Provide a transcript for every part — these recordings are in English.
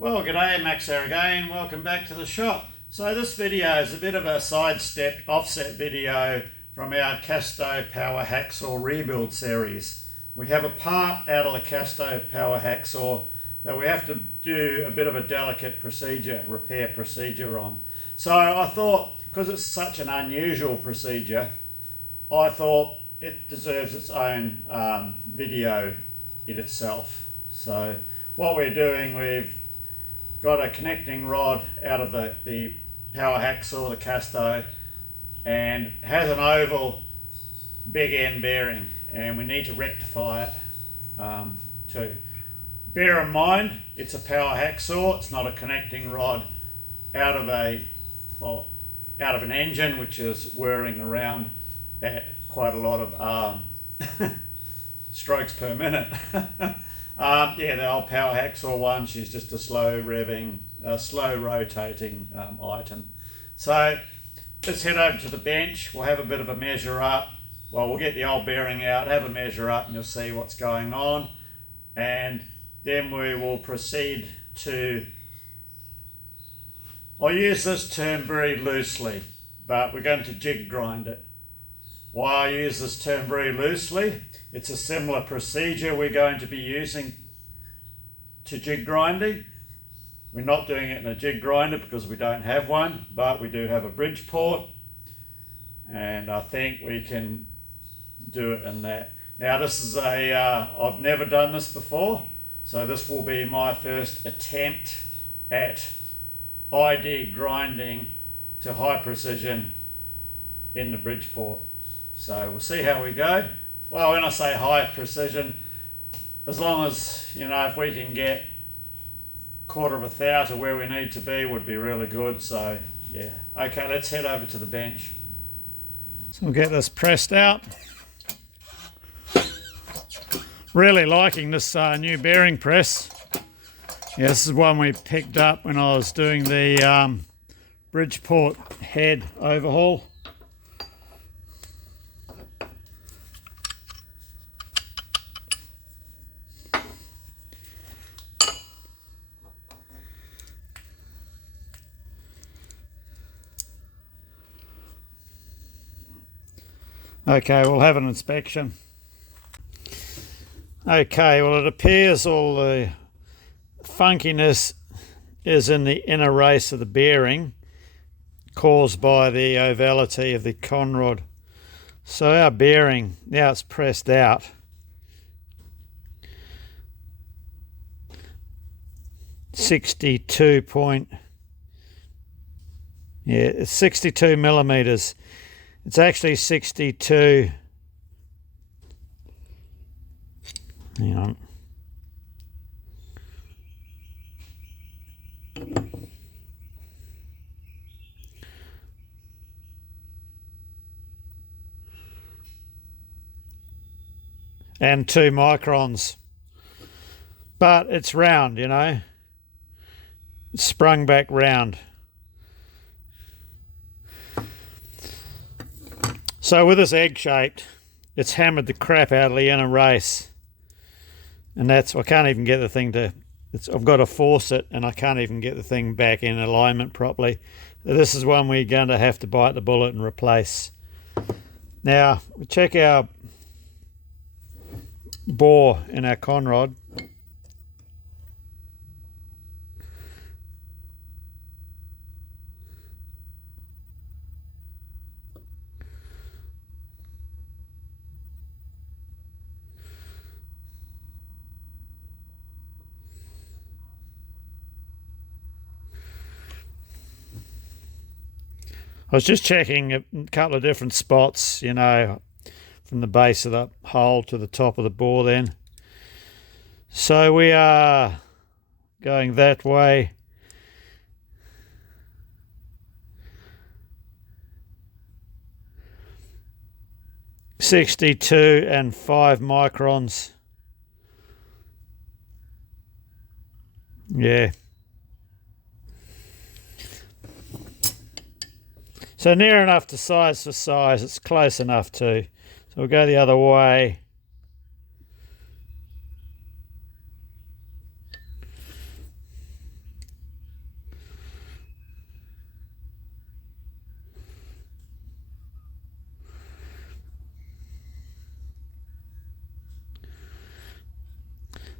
Well, g'day, Max here again. Welcome back to the shop. So this video is a bit of a sidestep offset video from our Kasto Power Hacksaw rebuild series. We have a part out of the Kasto Power Hacksaw that we have to do a bit of a delicate repair procedure on. So I thought, because it's such an unusual procedure, I thought it deserves its own video in itself. So what we're doing, we've got a connecting rod out of the Power Hacksaw, the Kasto, and has an oval big end bearing, and we need to rectify it too. Bear in mind, it's a Power Hacksaw, it's not a connecting rod out of an engine which is whirring around at quite a lot of strokes per minute. Yeah, the old Power Hacksaw one, she's just a slow revving, slow rotating item. So let's head over to the bench. We'll have a bit of a measure up. Well, we'll get the old bearing out, have a measure up, and you'll see what's going on. And then we will proceed to, I'll use this term very loosely, but we're going to jig grind it. Why I use this term very loosely, it's a similar procedure we're going to be using to jig grinding. We're not doing it in a jig grinder because we don't have one, but we do have a Bridgeport, and I think we can do it in that. Now this is I've never done this before, so this will be my first attempt at ID grinding to high precision in the Bridgeport. So we'll see how we go. Well, when I say high precision, as long as, if we can get quarter of a thou to where we need to be would be really good. So yeah, okay, let's head over to the bench. So we'll get this pressed out. Really liking this new bearing press. Yeah, this is one we picked up when I was doing the Bridgeport head overhaul. Okay, we'll have an inspection. Okay, well, it appears all the funkiness is in the inner race of the bearing caused by the ovality of the conrod. So our bearing, now it's pressed out, it's 62 millimeters. It's actually 62. Hang on. And 2 microns. But it's round, It's sprung back round. So with this egg-shaped, it's hammered the crap out of the inner race. And I can't even get the thing to, I've got to force it, and I can't even get the thing back in alignment properly. So this is one we're going to have to bite the bullet and replace. Now, we check our bore in our conrod. I was just checking a couple of different spots, from the base of the hole to the top of the bore then. So we are going that way. .62 and 5 microns. Yeah. So near enough to size for size, it's close enough too. So we'll go the other way.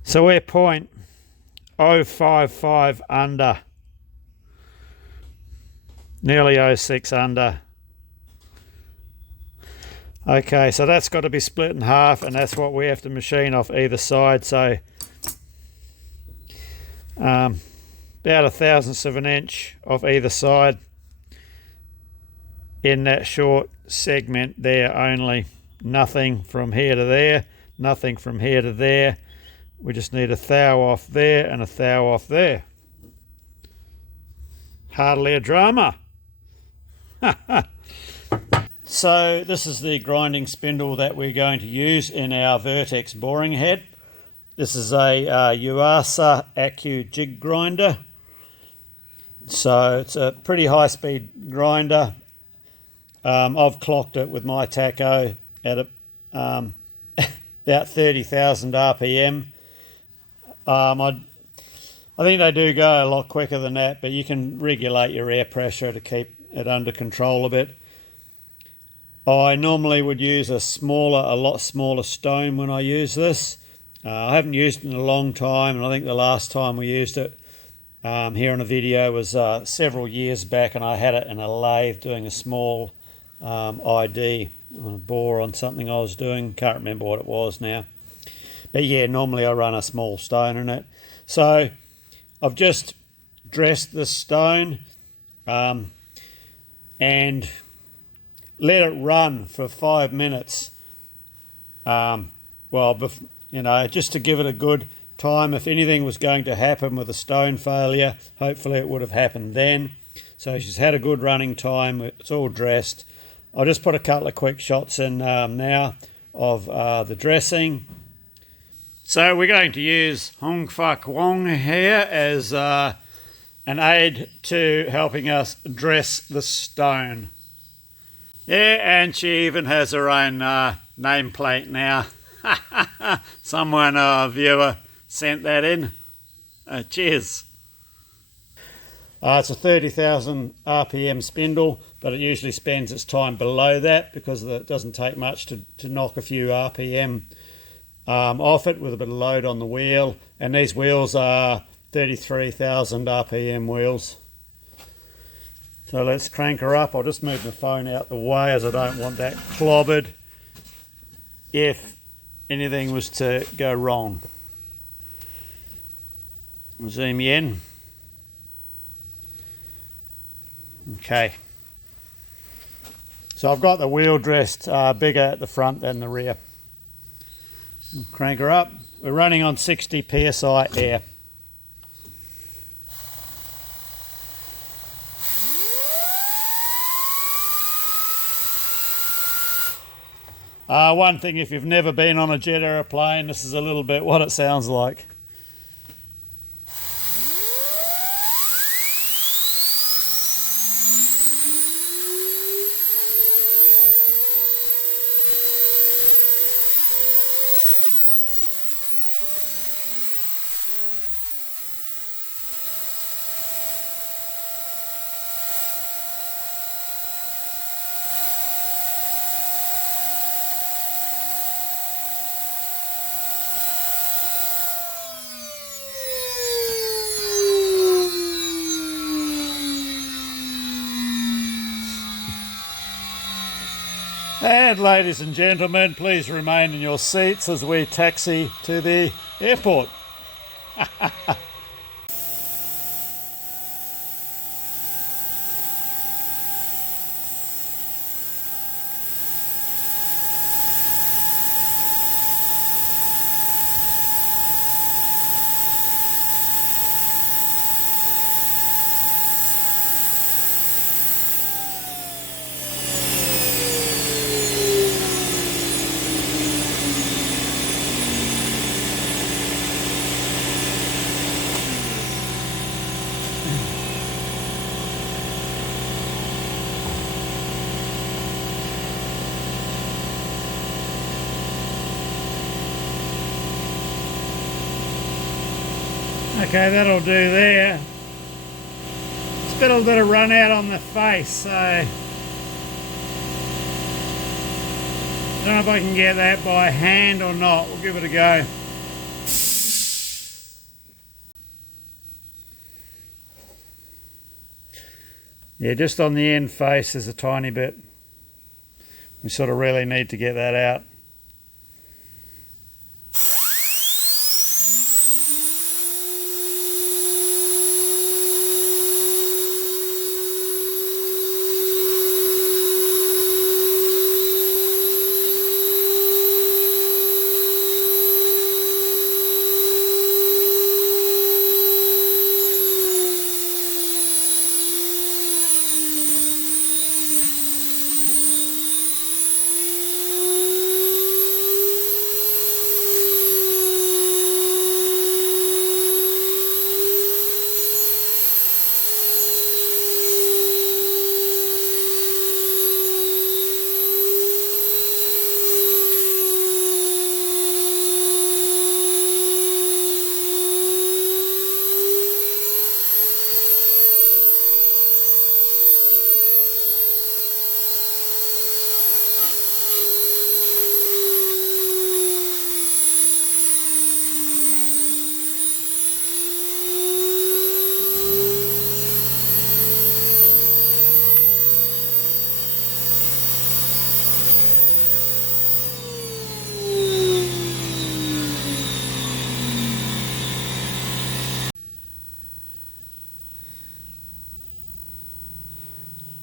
So we're 0.055 under, nearly 0.6 under. Okay, so that's got to be split in half, and that's what we have to machine off either side. So about 1/1000th of an inch off either side in that short segment there only. Nothing from here to there, nothing from here to there. We just need a thou off there and a thou off there. Hardly a drama. So this is the grinding spindle that we're going to use in our vertex boring head. This is a Yuasa Accu Jig Grinder. So it's a pretty high speed grinder. I've clocked it with my tacho at about 30,000 RPM. I think they do go a lot quicker than that, but you can regulate your air pressure to keep it under control a bit. I normally would use a lot smaller stone when I use this. I haven't used it in a long time, and I think the last time we used it here in a video was several years back, and I had it in a lathe doing a small ID on a bore on something I was doing. Can't remember what it was now. But yeah, normally I run a small stone in it. So I've just dressed this stone and let it run for 5 minutes. Just to give it a good time. If anything was going to happen with a stone failure, hopefully it would have happened then. So she's had a good running time. It's all dressed. I'll just put a couple of quick shots in now of the dressing. So we're going to use Hong Fak Wong here as an aid to helping us dress the stone. Yeah, and she even has her own nameplate now. Someone, a viewer, sent that in. Cheers. It's a 30,000 RPM spindle, but it usually spends its time below that because it doesn't take much to knock a few RPM off it with a bit of load on the wheel. And these wheels are 33,000 RPM wheels. So let's crank her up. I'll just move the phone out the way as I don't want that clobbered if anything was to go wrong. I'll zoom you in. Okay. So I've got the wheel dressed bigger at the front than the rear. Crank her up. We're running on 60 psi air. One thing, if you've never been on a jet aeroplane, this is a little bit what it sounds like. And ladies and gentlemen, please remain in your seats as we taxi to the airport. Okay, that'll do there. It's got a little bit of run out on the face, so I don't know if I can get that by hand or not. We'll give it a go. Yeah, just on the end face there's a tiny bit. We sort of really need to get that out.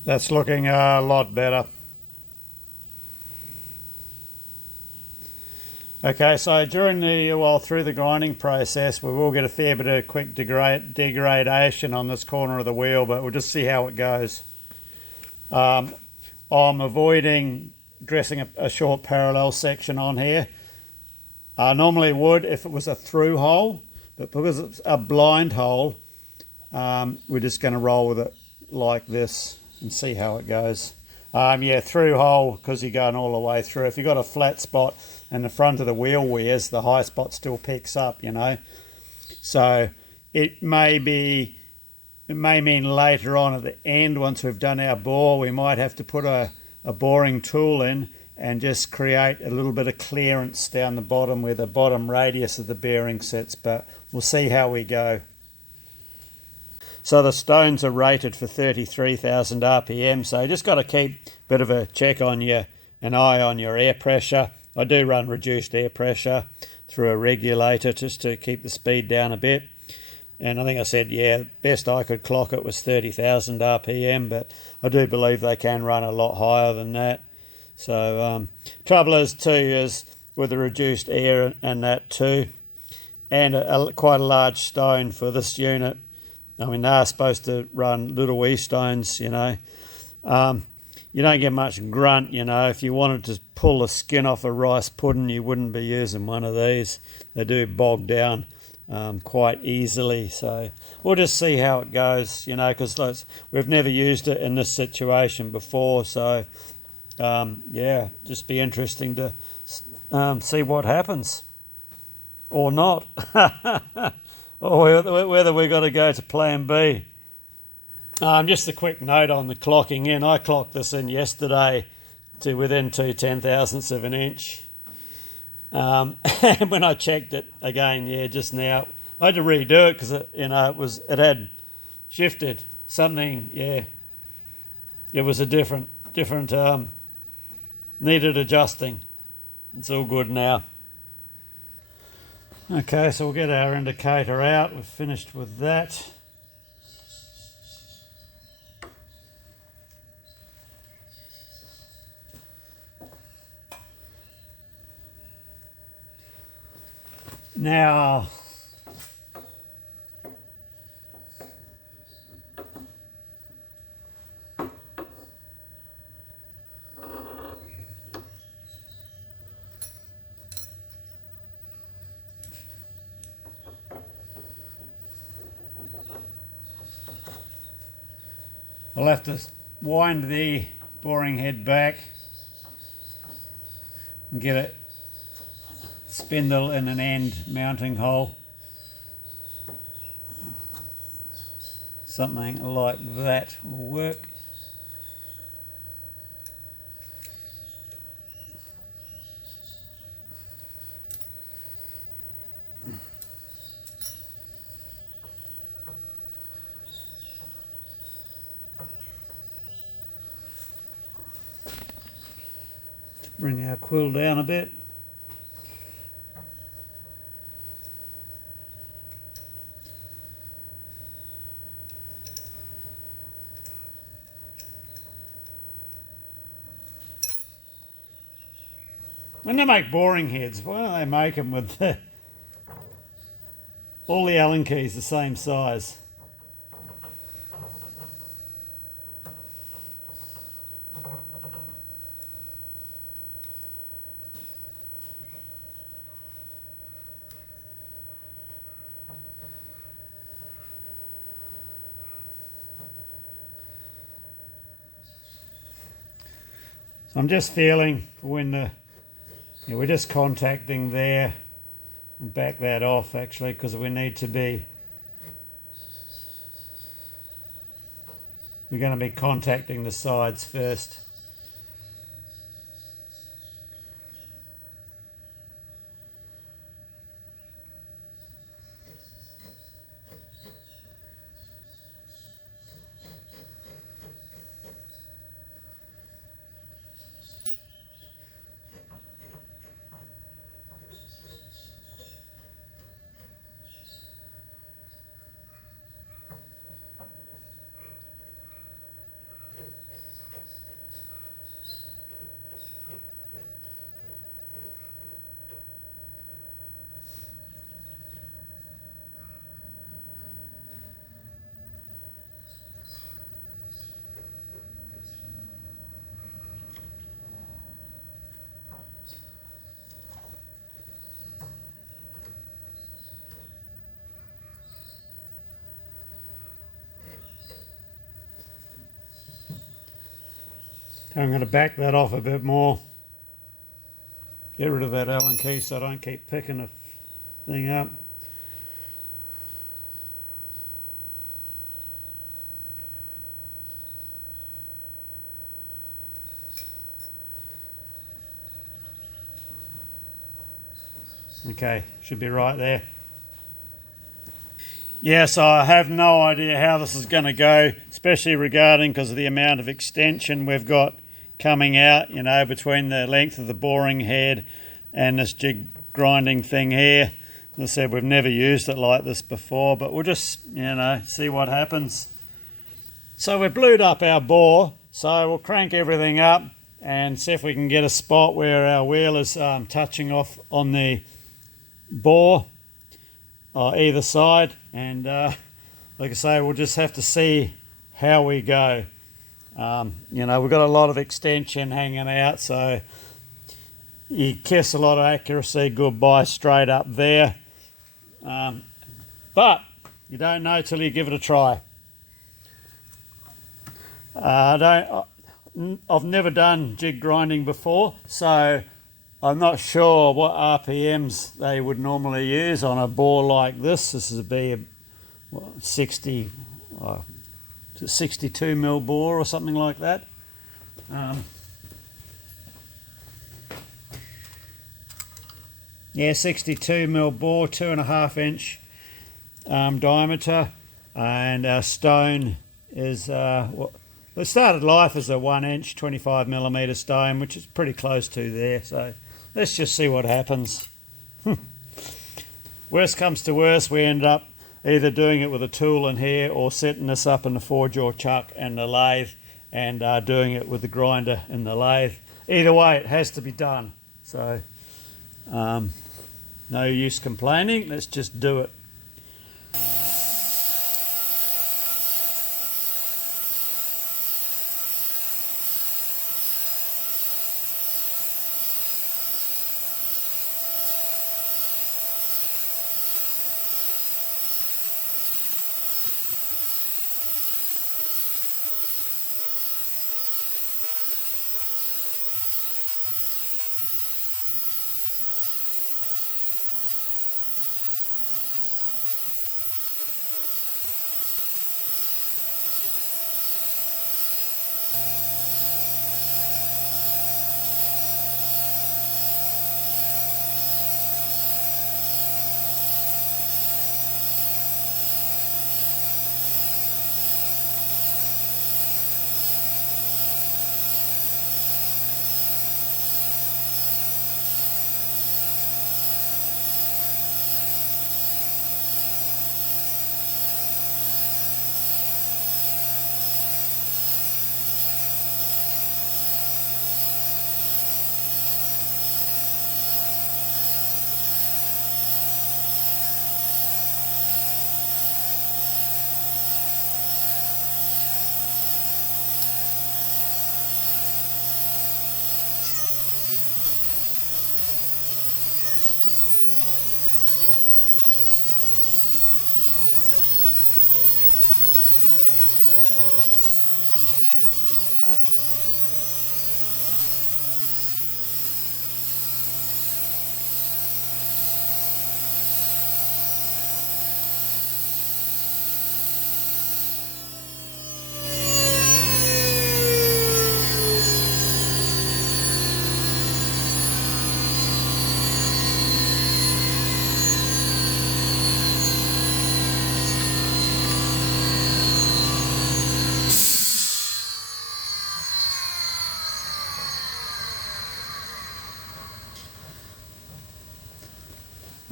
That's looking a lot better. Okay, so through the grinding process, we will get a fair bit of quick degradation on this corner of the wheel, but we'll just see how it goes. I'm avoiding dressing a short parallel section on here. I normally would if it was a through hole, but because it's a blind hole, we're just going to roll with it like this and see how it goes. Yeah, through hole, because you're going all the way through. If you've got a flat spot and the front of the wheel wears, the high spot still picks up, you know. So it may mean later on at the end, once we've done our bore, we might have to put a boring tool in and just create a little bit of clearance down the bottom where the bottom radius of the bearing sits, but we'll see how we go. So the stones are rated for 33,000 RPM, so you just got to keep a bit of a check on an eye on your air pressure. I do run reduced air pressure through a regulator just to keep the speed down a bit. And I think I said, yeah, best I could clock it was 30,000 RPM, but I do believe they can run a lot higher than that. So trouble is too is with the reduced air and that too, and quite a large stone for this unit. I mean, they're supposed to run little wee stones, you know. You don't get much grunt, you know. If you wanted to pull the skin off a rice pudding, you wouldn't be using one of these. They do bog down quite easily. So we'll just see how it goes, you know, because we've never used it in this situation before. So, yeah, just be interesting to see what happens or not. Or whether we've got to go to plan B. Just a quick note on the clocking in. I clocked this in yesterday to within 2/10,000ths of an inch. And when I checked it again, yeah, just now, I had to redo it because it had shifted something. Yeah, it was a different needed adjusting. It's all good now. Okay, so we'll get our indicator out. We've finished with that. Now, I'll have to wind the boring head back and get a spindle in an end mounting hole. Something like that will work. Bring our quill down a bit. When they make boring heads, why don't they make them with all the Allen keys the same size? So I'm just feeling when we're just contacting there. We'll back that off actually because we need to be. We're going to be contacting the sides first. I'm going to back that off a bit more. Get rid of that Allen key so I don't keep picking the thing up. Okay, should be right there. Yes, I have no idea how this is going to go, especially regarding because of the amount of extension we've got coming out, you know, between the length of the boring head and this jig grinding thing here. As I said, we've never used it like this before, but we'll just, you know, see what happens. So we've blued up our bore, so we'll crank everything up and see if we can get a spot where our wheel is touching off on the bore either side, and like I say, we'll just have to see how we go. You know, we've got a lot of extension hanging out, so you kiss a lot of accuracy goodbye straight up there, but you don't know till you give it a try. I've never done jig grinding before, so I'm not sure what RPMs they would normally use on a bore like this. This would be a 62 mil bore or something like that. Yeah, 62 mil bore, 2.5 inch diameter, and our stone is it started life as a 1 inch 25 millimeter stone, which is pretty close to there, so let's just see what happens. Worst comes to worst, we end up either doing it with a tool in here or setting this up in the 4-jaw chuck and the lathe and doing it with the grinder in the lathe. Either way, it has to be done, so no use complaining, let's just do it.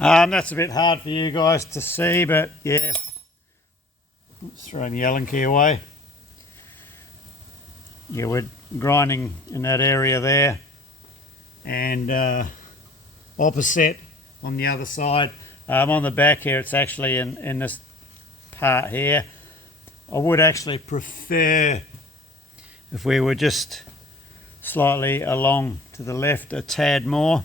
That's a bit hard for you guys to see, but yeah. Let's throw the Allen key away. Yeah, we're grinding in that area there, and opposite on the other side. On the back here, it's actually in this part here. I would actually prefer if we were just slightly along to the left a tad more.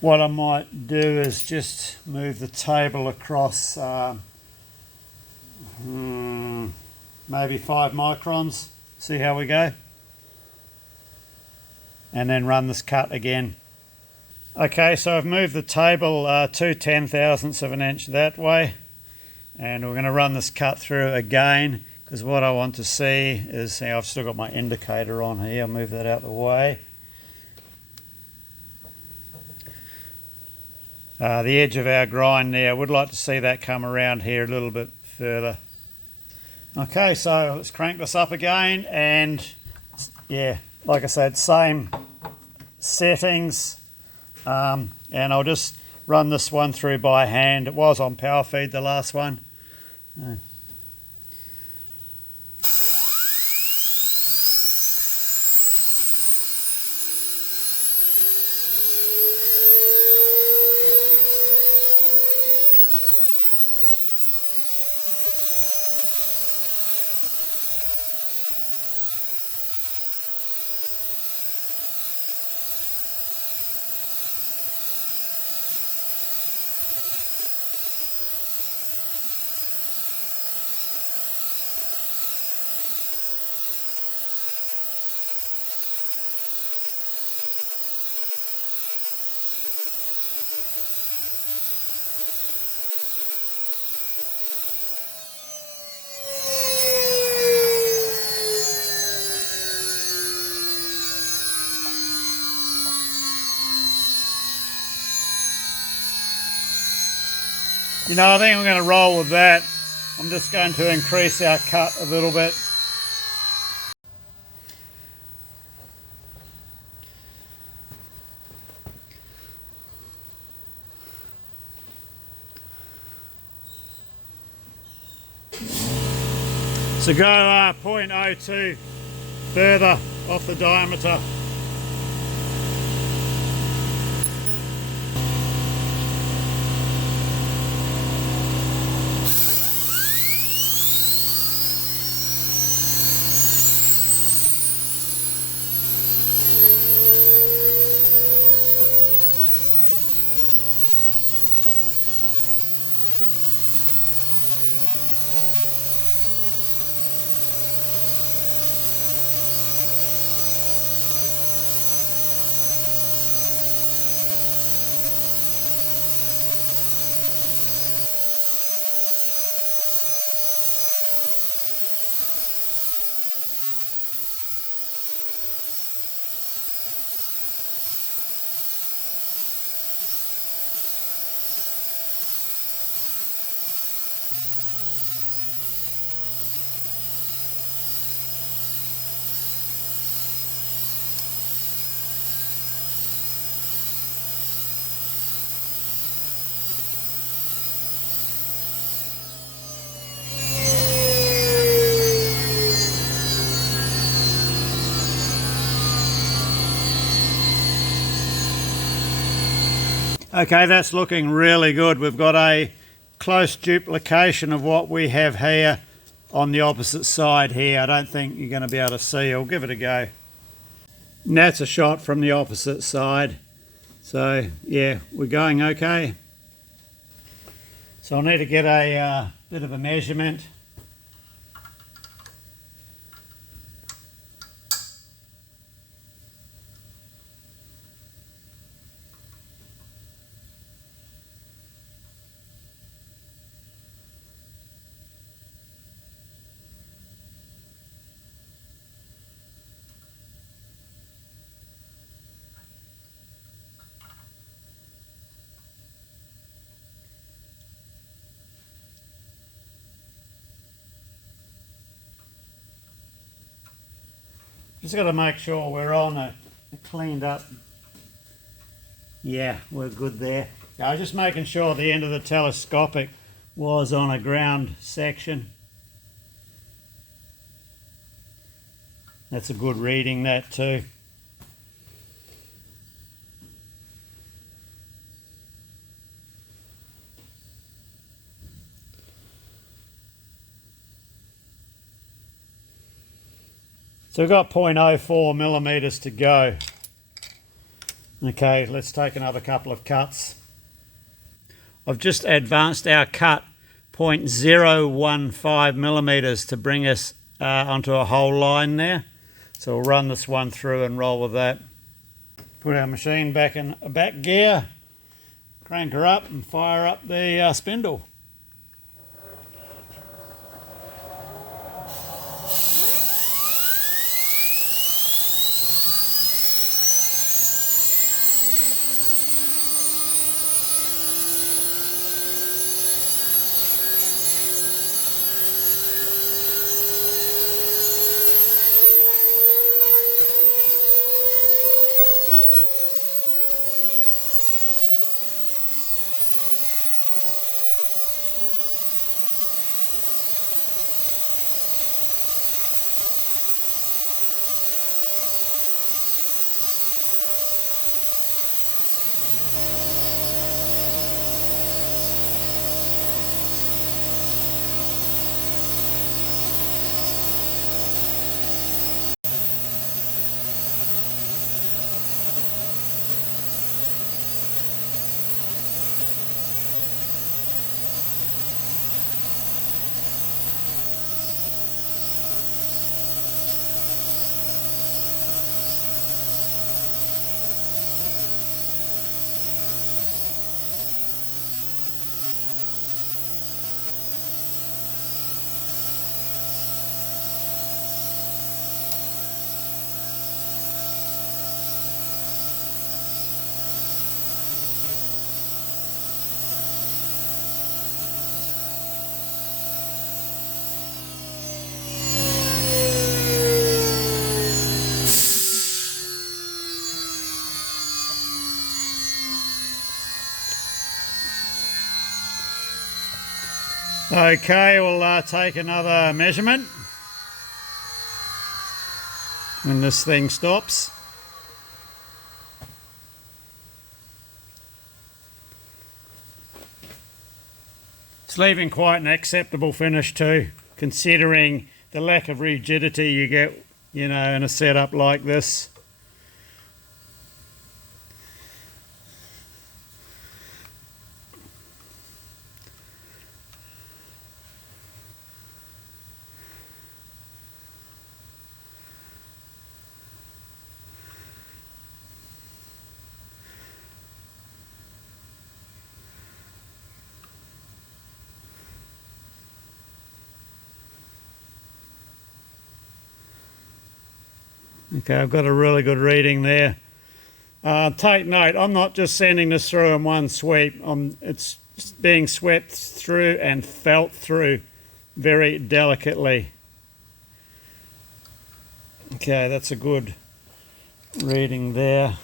What I might do is just move the table across maybe 5 microns, see how we go, and then run this cut again. Okay, so I've moved the table 2/10,000ths of an inch that way, and we're going to run this cut through again, because what I want to see is, I've still got my indicator on here, I'll move that out of the way. The edge of our grind there, I would like to see that come around here a little bit further. Okay, so let's crank this up again, and yeah, like I said, same settings, and I'll just run this one through by hand. It was on power feed, the last one. You know, I think I'm going to roll with that. I'm just going to increase our cut a little bit. So go 0.02 further off the diameter. Okay, that's looking really good. We've got a close duplication of what we have here on the opposite side here. I don't think you're going to be able to see. I'll give it a go. And that's a shot from the opposite side. So yeah, we're going okay. So I'll need to get a bit of a measurement. Just got to make sure we're on a cleaned up. Yeah, we're good there. I was just making sure the end of the telescopic was on a ground section. That's a good reading, that too. So we've got 0.04 millimeters to go. Okay, let's take another couple of cuts. I've just advanced our cut 0.015 millimeters to bring us onto a whole line there. So we'll run this one through and roll with that. Put our machine back in back gear, crank her up and fire up the spindle. Okay, we'll take another measurement when this thing stops. It's leaving quite an acceptable finish too, considering the lack of rigidity you get, you know, in a setup like this. Okay, I've got a really good reading there. Take note, I'm not just sending this through in one sweep. It's being swept through and felt through very delicately. Okay, that's a good reading there.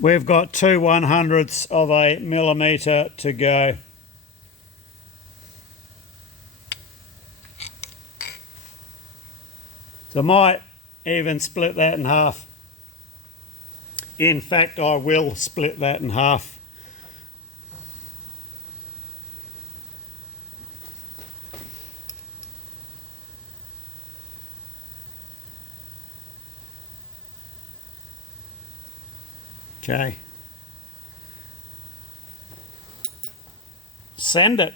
We've got 2/100ths of a millimetre to go. So I might even split that in half. In fact, I will split that in half. Okay. Send it.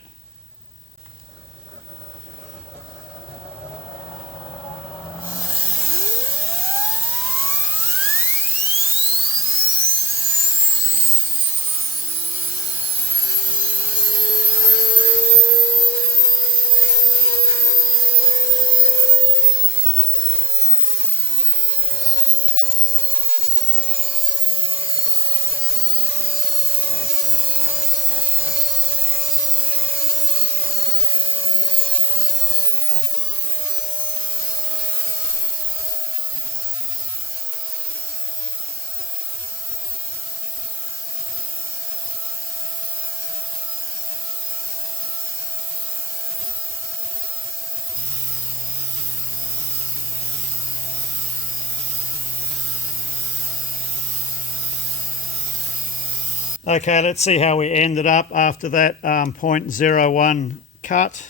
Okay, let's see how we ended up after that 0.01 cut.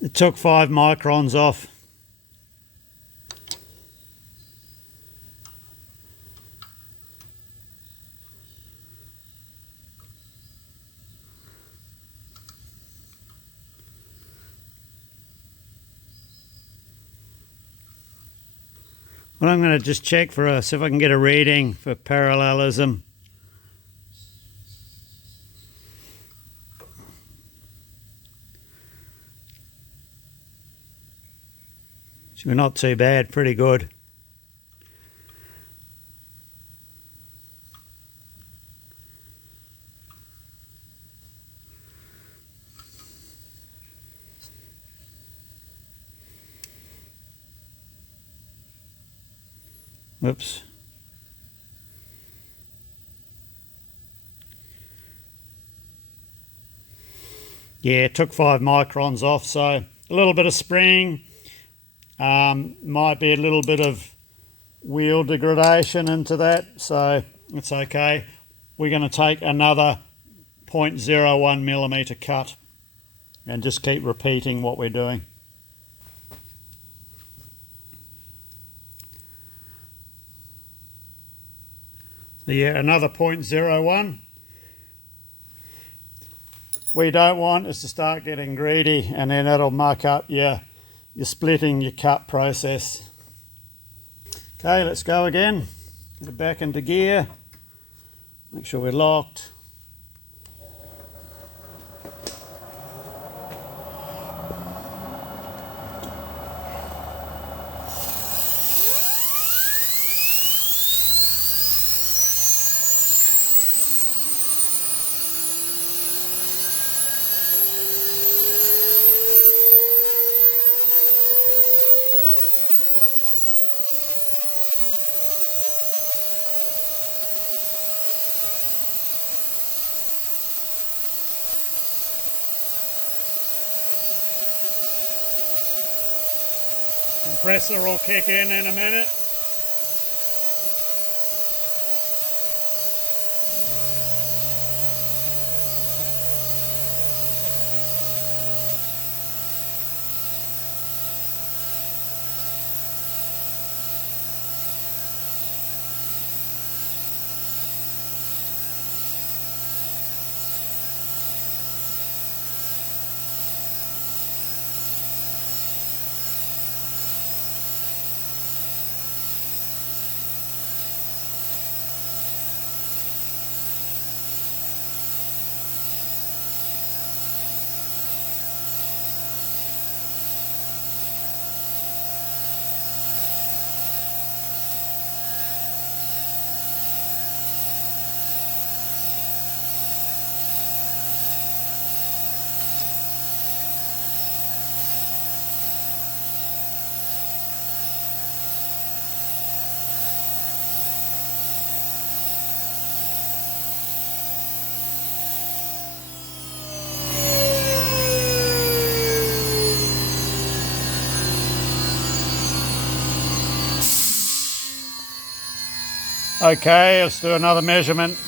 It took 5 microns off. Well, I'm going to just check for see if I can get a reading for parallelism. So we're not too bad, pretty good. Whoops. Yeah, it took 5 microns off, so a little bit of spring, might be a little bit of wheel degradation into that, so it's okay. We're going to take another 0.01 millimeter cut and just keep repeating what we're doing. So yeah, another 0.01. What you don't want is to start getting greedy, and then that'll muck up your splitting, your cut process. Okay, let's go again. Get it back into gear. Make sure we're locked. Compressor will kick in a minute. Okay, let's do another measurement.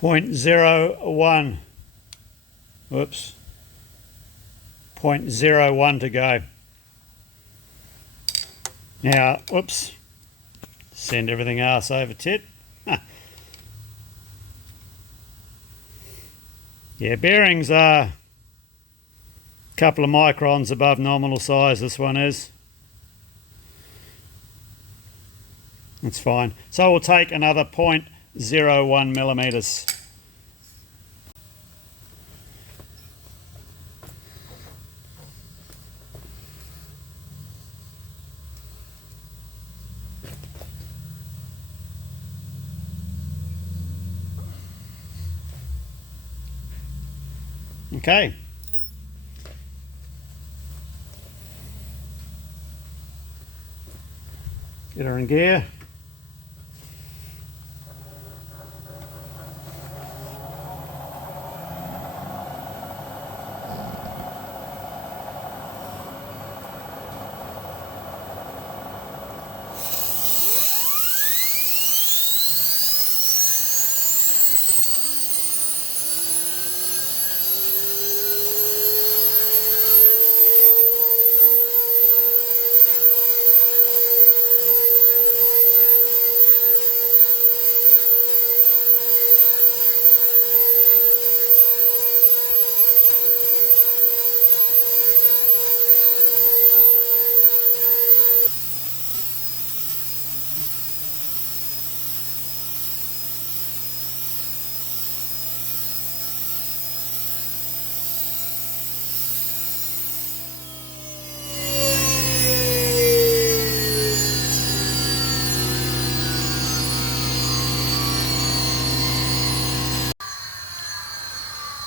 .01. Whoops. 0.01 to go. Now, whoops. Send everything else over tit. Yeah, bearings are a couple of microns above nominal size, this one is. That's fine. So we'll take another 0.01 millimeters. Okay. Get her in gear.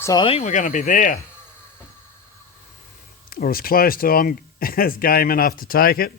So I think we're going to be there, or as close to I'm as game enough to take it.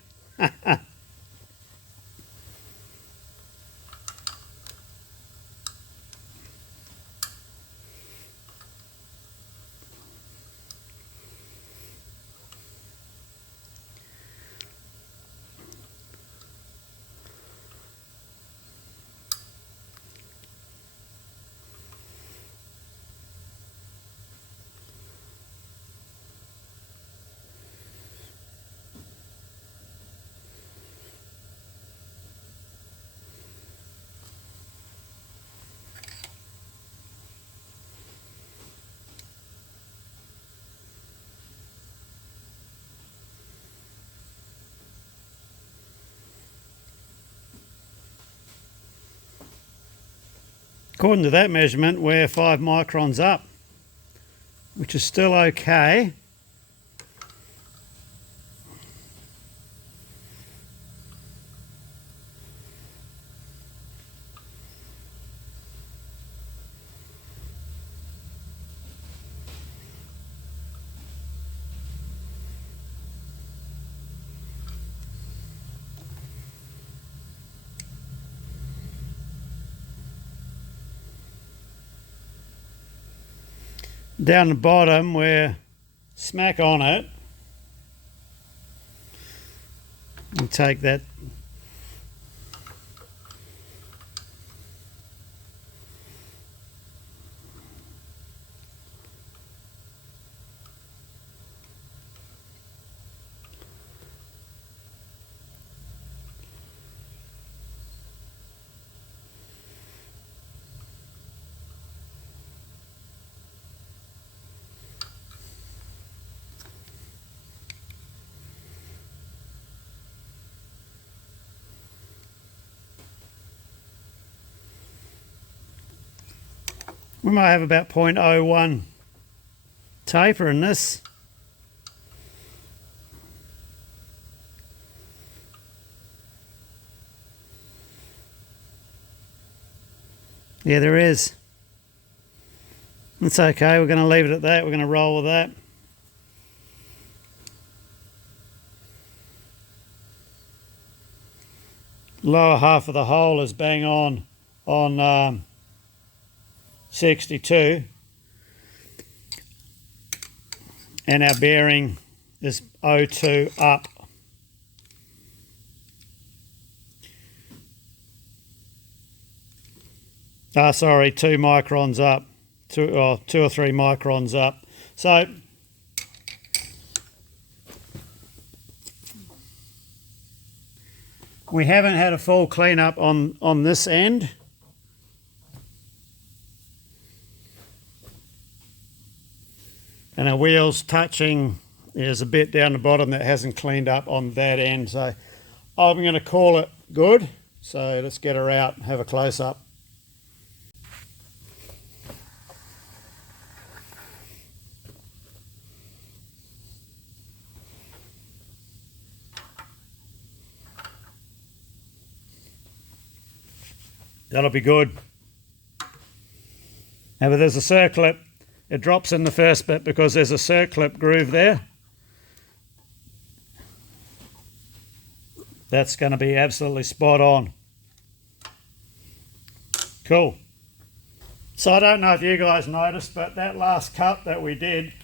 According to that measurement, we're 5 microns up, which is still okay. Down the bottom, we're smack on it. We'll take that . We might have about 0.01 taper in this. Yeah, there is. It's okay, we're going to leave it at that, we're going to roll with that. Lower half of the hole is bang on 62, and our bearing is 02 up. Sorry, 2 microns up, 2 or 3 microns up. So we haven't had a full cleanup on this end. And our wheel's touching, there's a bit down the bottom that hasn't cleaned up on that end. So I'm going to call it good. So let's get her out and have a close up. That'll be good. Now, but there's a circlip. It drops in the first bit because there's a circlip groove there. That's going to be absolutely spot on. Cool. So I don't know if you guys noticed, but that last cut that we did,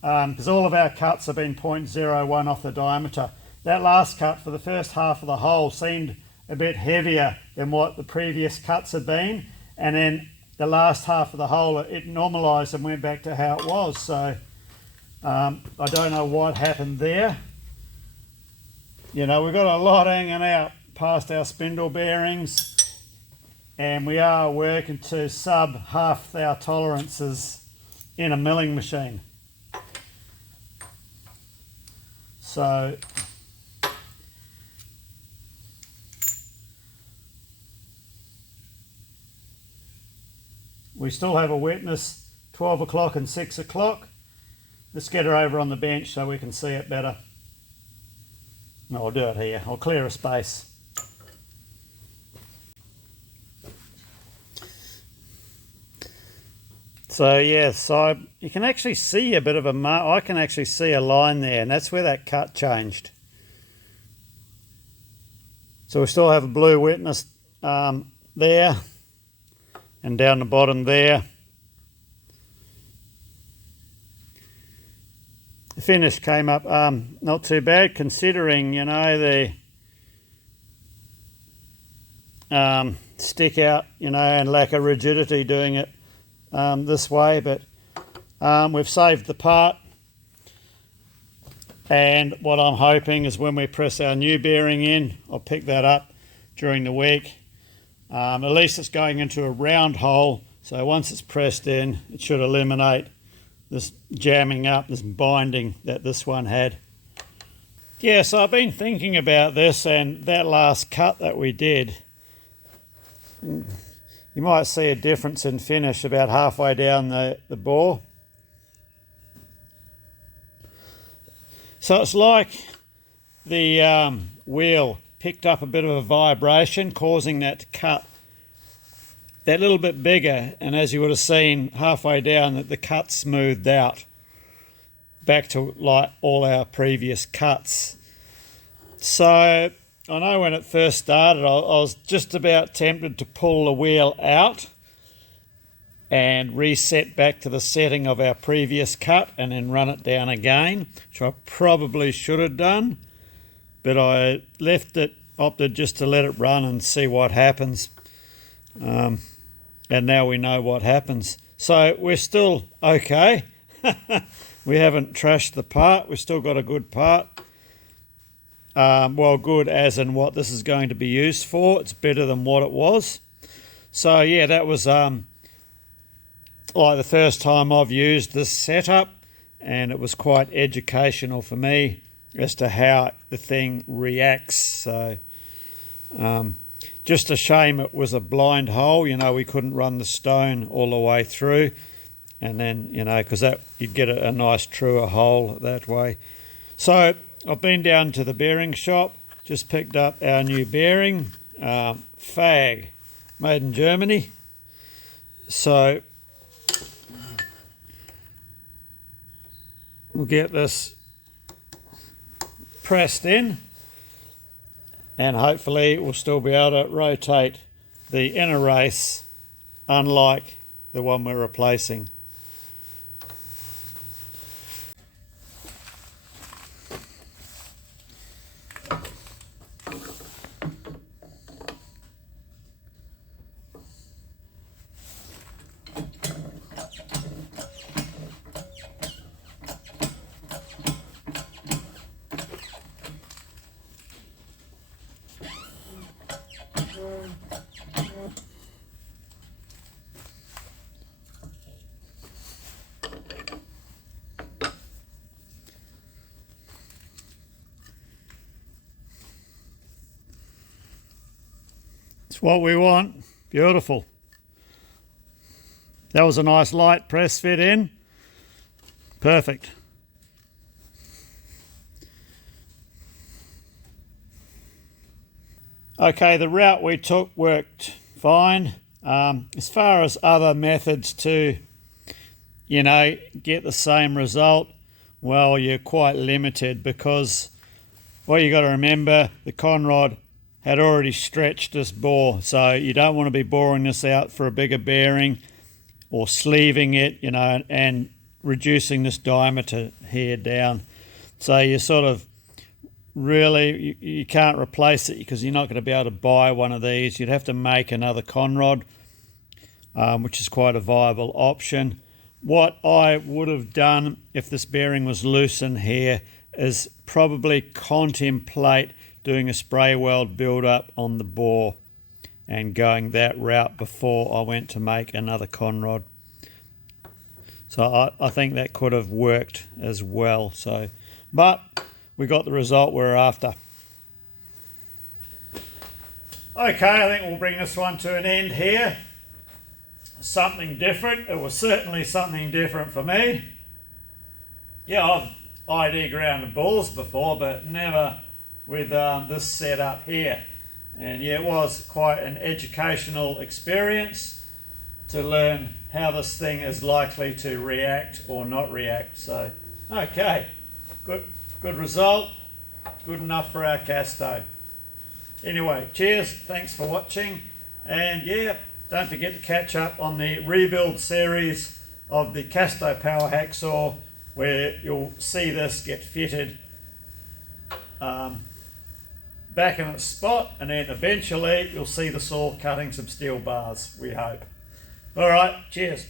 because all of our cuts have been 0.01 off the diameter, that last cut for the first half of the hole seemed a bit heavier than what the previous cuts had been, and then the last half of the hole it normalized and went back to how it was. So I don't know what happened there. You know, we've got a lot hanging out past our spindle bearings, and we are working to sub half our tolerances in a milling machine. So we still have a witness 12 o'clock and 6 o'clock. Let's get her over on the bench so we can see it better. No, I'll do it here. I'll clear a space. So yeah, so you can actually see a bit of a mark. I can actually see a line there, and that's where that cut changed. So we still have a blue witness there, and down the bottom there. The finish came up not too bad, considering, you know, the stick out, you know, and lack of rigidity doing it this way. But we've saved the part, and what I'm hoping is when we press our new bearing in, I'll pick that up during the week. At least it's going into a round hole, so once it's pressed in, it should eliminate this jamming up, this binding that this one had. Yeah, so I've been thinking about this, and that last cut that we did, you might see a difference in finish about halfway down the bore. So it's like the wheel picked up a bit of a vibration, causing that to cut that little bit bigger, and as you would have seen halfway down, that the cut smoothed out back to like all our previous cuts. So I know when it first started, I was just about tempted to pull the wheel out and reset back to the setting of our previous cut and then run it down again, which I probably should have done, but I opted just to let it run and see what happens. And now we know what happens. So we're still okay. We haven't trashed the part. We've still got a good part. Well, good as in what this is going to be used for. It's better than what it was. So yeah, that was like the first time I've used this setup, and it was quite educational for me as to how the thing reacts. So just a shame it was a blind hole. You know, we couldn't run the stone all the way through, and then, you know, because that you'd get a nice truer hole that way. So I've been down to the bearing shop, just picked up our new bearing, FAG, made in Germany. So we'll get this pressed in, and hopefully we'll still be able to rotate the inner race, unlike the one we're replacing. what we want. Beautiful. That was a nice light press fit in. Perfect. Okay, the route we took worked fine. As far as other methods to, get the same result, well, you're quite limited because, well, you got to remember the conrod had already stretched this bore, so you don't want to be boring this out for a bigger bearing or sleeving it, and reducing this diameter here down. So you sort of really, you can't replace it because you're not going to be able to buy one of these. You'd have to make another conrod, which is quite a viable option. What I would have done if this bearing was loosened here is probably contemplate doing a spray weld build up on the bore and going that route before I went to make another conrod. So I think that could have worked as well. But we got the result we're after. Okay, I think we'll bring this one to an end here. Something different. It was certainly something different for me. Yeah, I've ID grounded balls before, but never with this setup here. And yeah, it was quite an educational experience to learn how this thing is likely to react or not react. So, okay, good result. Good enough for our Kasto. Anyway, cheers, thanks for watching, and yeah, don't forget to catch up on the rebuild series of the Kasto Power Hacksaw, where you'll see this get fitted back in its spot, and then eventually you'll see the saw cutting some steel bars, we hope. Alright, cheers.